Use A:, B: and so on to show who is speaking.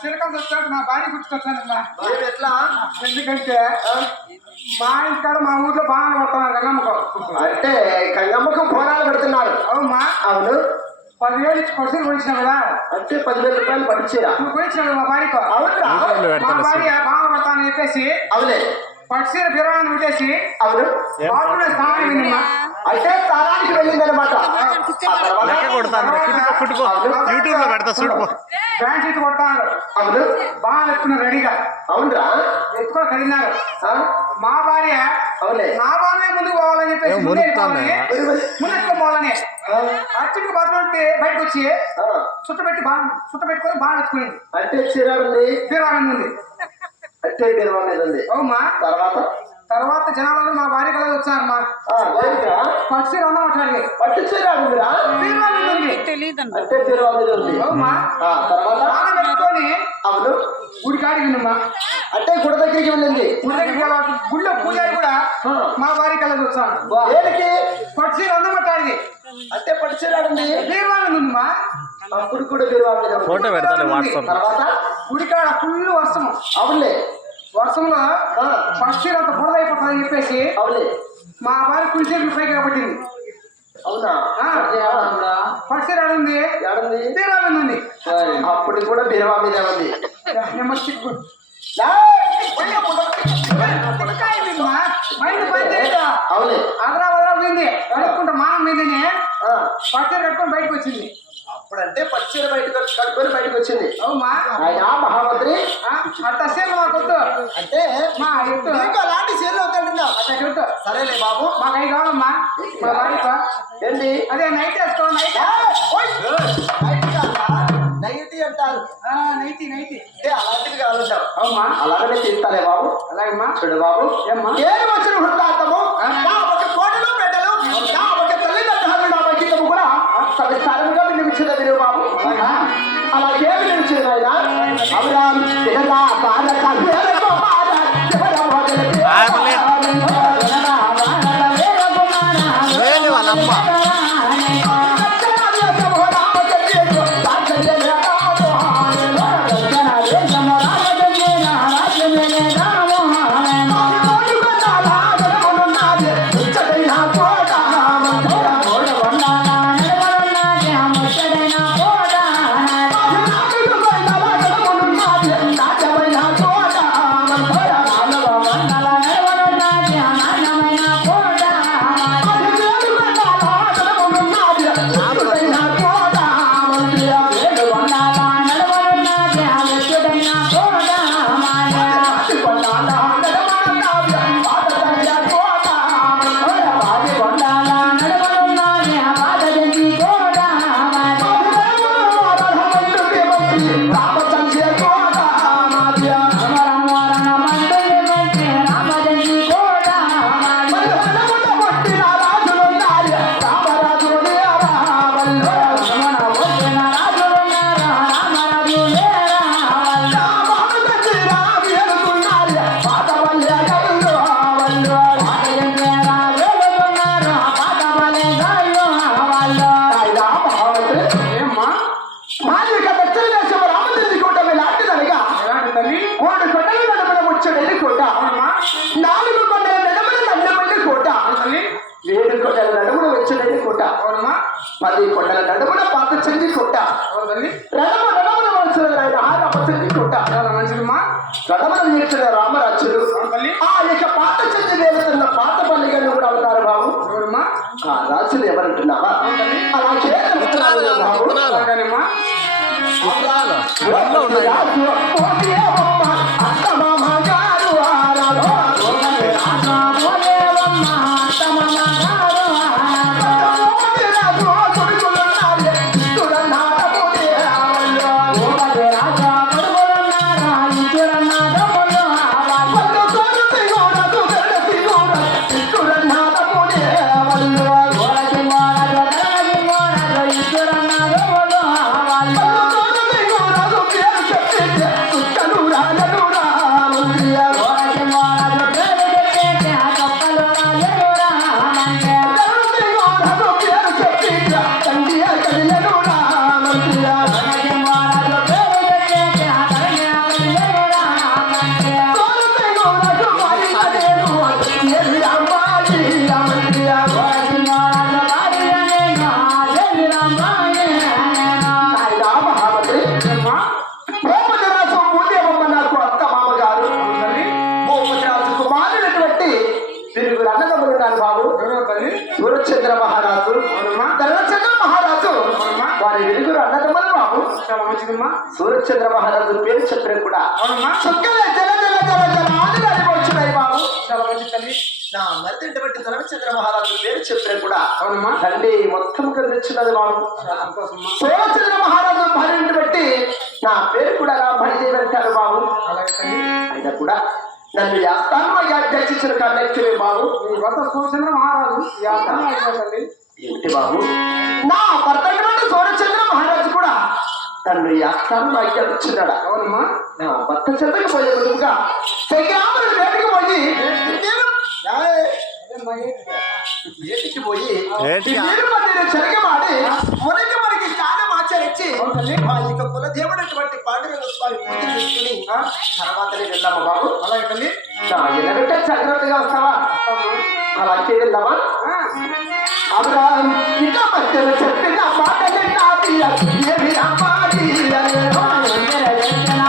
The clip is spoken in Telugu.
A: సిరకం వచ్చాడు మా భార్య గుర్తుకొచ్చానమ్మా.
B: నేను ఎట్లా?
A: ఎందుకంటే మా ఇంటికాడ మా ఊర్లో బాగా కొడుతున్నారు గంగమ్మకం.
B: అంటే గంగమ్మకు బోనాలు పెడుతున్నారు
A: అవుమ్మా
B: అవును.
A: పదివేలు ఇచ్చి కొడుకుని కొనిచ్చిన కదా.
B: అంటే పదివేల రూపాయలు పట్టించేరా?
A: నువ్వు మా భార్యకు.
B: అవునురా.
A: మా భార్య బాగా కొడతానని చెప్పేసి
B: అవునే.
A: పట్సీర బిరాన్ని పెట్టేసి
B: అవును.
A: స్థానం
B: అంటే స్థానానికి వెళ్ళిందనమాట
C: లెక్క కొడతాను కుట్టుకో కుట్టుకో యూట్యూబ్లో పెడతా చూడుకో
A: బ్యాంక్ కొడతారు
B: అవును.
A: బాగా ఎత్తుకున్నారు రెడీగా.
B: అవునురా.
A: ఎత్తుకొని కడిగినారు? మా భార్య
B: అవునే
A: నా భార్య ముందుకు పోవాలని చెప్పేసి ముందెత్తుకొని పోవాలని. అర్చుడికి బాత్రూమ్ ఉంటే బయటకు వచ్చి
B: ఆ.
A: చుట్టబెట్టి బాగా చుట్టబెట్టుకొని బాగా ఎత్తుకునింది
B: అంటే
A: ఉంది
B: అంటే
A: అవుమా
B: తర్వాత?
A: తర్వాత జనాలు మా భార్య కలది వచ్చారు మా? పక్షి మాట్లాడి
B: పట్టు అంటే
A: పెట్టుకొని
B: అవును.
A: గుడి కాడికి
B: అంటే గుడి దగ్గరికి వెళ్ళింది.
A: గుడి దగ్గరికి గుడిలో పూజారి కూడా. మా భార్య కలది వచ్చాను
B: దేనికి?
A: పక్షి రెండో మాట్లాడింది
B: అంటే పట్టు చీరాడుంది
A: తీరాలని ఉందమ్మా.
B: అప్పుడు కూడా ఉంది.
C: ఫోటో పెడతాను వాట్సాప్
B: తర్వాత?
A: గుడికాడ ఫుల్ వర్షము.
B: అవునులే.
A: వర్షంలో
B: ఆ,
A: పక్షి అంత బురద అయిపోతుందని చెప్పేసి
B: అవునులే.
A: మా భార్య కులిసేపు పైకి కాబట్టింది
B: అవునా?
A: ఆ. పక్షి రాడుంది
B: ఏడుంది
A: తీరాలని ఉంది.
B: అప్పుడు కూడా బిరవా మీద ఉంది.
A: చేయదు
B: అవునే
A: అదరా వదరా పోయింది కడుక్కుంటా మా మీదనే పక్షి కట్టుకొని బయటకు వచ్చింది.
B: అప్పుడంటే పచ్చడి బయటకు కట్టుకొని బయటకు వచ్చింది.
A: అవుమా?
B: ఆయన మహామంత్రి
A: ఆ, అట్ట సేన మాకు వద్దు
B: అంటే
A: మా
B: నీకు అలాంటి అవుతాడున్నావు
A: అట్ట ఎత్తు
B: సరేలే బాబు
A: మాకు అవి కావాలమ్మా. మా భార్యకు
B: ఏంటి?
A: అదే నైట్ వేసుకో నైట్
B: నైట్ అంటారు.
A: నైటీ నైటీ
B: అలాంటివి కావాలంటావు
A: అవుమా?
B: అలాగనే తీస్తాలే బాబు.
A: అలాగమ్మా?
B: చూడు బాబు.
A: ఏమ్మా?
B: ఏమి వచ్చిన వృత్తాంతము? కోటలో పెట్టలు నా ఒక తల్లిదండ్రులు నా జీవితం కూడా సవిస్తారంగా వినిపించింది మీరు బాబు. అలాగేమి నిలిచింది ఆయన అవునా తినగా బాధ. నేర్చిన రామరాజులు ఆ యొక్క పాత చెంది వేలుతున్న పాత పల్లిగలు కూడా ఉన్నారు బాబు. ఆ రాజులు ఎవరంటున్నావా? అలా
C: కాదు,
B: బాబు.
A: చాలా మంచిదమ్మా
B: సూర్యచంద్ర మహారాజు పేరు చెప్పిన కూడా.
A: అవునమ్మా
B: చుక్కలే జల జల జల జల అని నడిపొచ్చినాయి బాబు.
A: చాలా మంచి తల్లి.
B: నా ధర్మచంద్ర మహారాజు పేరు చెప్పిన కూడా.
A: అవునమ్మా
B: తండ్రి మొత్తం కలిగించినది బాబు.
A: చాలా సంతోషమ్మా
B: సూర్యచంద్ర మహారాజు భార్యని బట్టి నా పేరు కూడా అంటారు బాబు.
A: అలాగే
B: అయినా కూడా నన్ను అధ్యక్షించిన బాబు.
A: సూర్యచంద్ర మహారాజు తల్లి.
B: ఏమిటి బాబు? నా భర్త సూర్యచంద్ర మహారాజు కూడా నన్ను యాస్తాన్మయ్య వచ్చినాడా
A: అవునమ్మా
B: నా భర్త చెంతకు పోయే ముందుగా శంకరాముడు వేటికి పోయి? వేటికి పోయి చెరగమాడి మునకి మనకి స్నానం ఆచరించి. మా యొక్క స్వామి పూజ చేసుకుని ఇంకా తర్వాతనే వెళ్దామా బాబు?
A: అలా
B: ఎక్కడి ఎలగట్టే చక్రవర్తిగా వస్తావా? అలాగే వెళ్దామా? చెప్పిన పాటలు నా